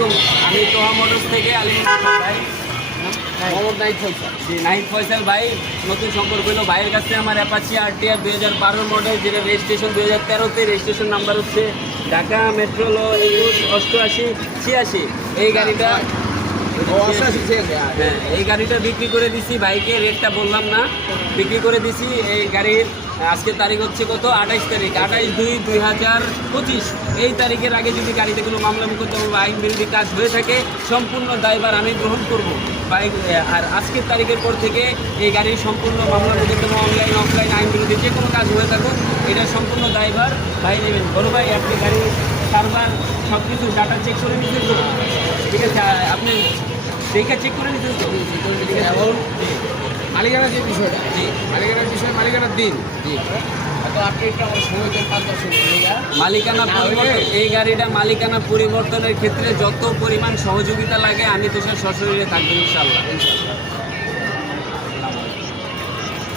আলাইকুম, আমি তোহা মোটরস থেকে আলিমুদ্দিন ভাই। মোহাম্মদ নাহিদ ফয়সাল। জি, নাহিদ ফয়সাল ভাই, নতুন সম্পর্ক হলো ভাইয়ের কাছে আমার অ্যাপাচি আরটিআর 2012 মডেল, যেটা রেজিস্ট্রেশন 2013-তে, রেজিস্ট্রেশন নাম্বার হচ্ছে ঢাকা মেট্রো ল 21-88-86। এই গাড়িটা হ্যাঁ, এই গাড়িটা বিক্রি করে দিছি ভাইকে, রেটটা বললাম না, বিক্রি করে দিছি। এই গাড়ির আজকে তারিখ হচ্ছে কত, 28 তারিখ, 28/2/2025। এই তারিখের আগে যদি গাড়িতে কোনো মামলা মোকদ্দমা বা আইন বিরোধী কাজ হয়ে থাকে, সম্পূর্ণ দায়ভার আমি গ্রহণ করব বাইক। আর আজকের তারিখের পর থেকে এই গাড়ির সম্পূর্ণ মামলা মোকদ্দমা, অনলাইন অফলাইন আইন বিরোধী যে কোনো কাজ হয়ে থাকুক, এটা সম্পূর্ণ দায়ভার ভাই নেবেন। বড় ভাই, আপনি গাড়ির সার্ভার সব কিছু ডাটা চেক করে নিতেন তো? ঠিক আছে, আপনি দেখে চেক করে নিতেন তো? ঠিক আছে, এবং জি মালিকানা যে বিষয়টা, জি মালিকানার বিষয়, মালিকানার দিন, জি তো আপনি একটু আমার সময় দেন 5-10 মিনিট। মালিকানা পরিবর্তন, এই গাড়িটা মালিকানা পরিবর্তনের ক্ষেত্রে যত পরিমাণ সহযোগিতা লাগে আমি তো সে সশরীরে থাকবো ইনশাল্লাহ।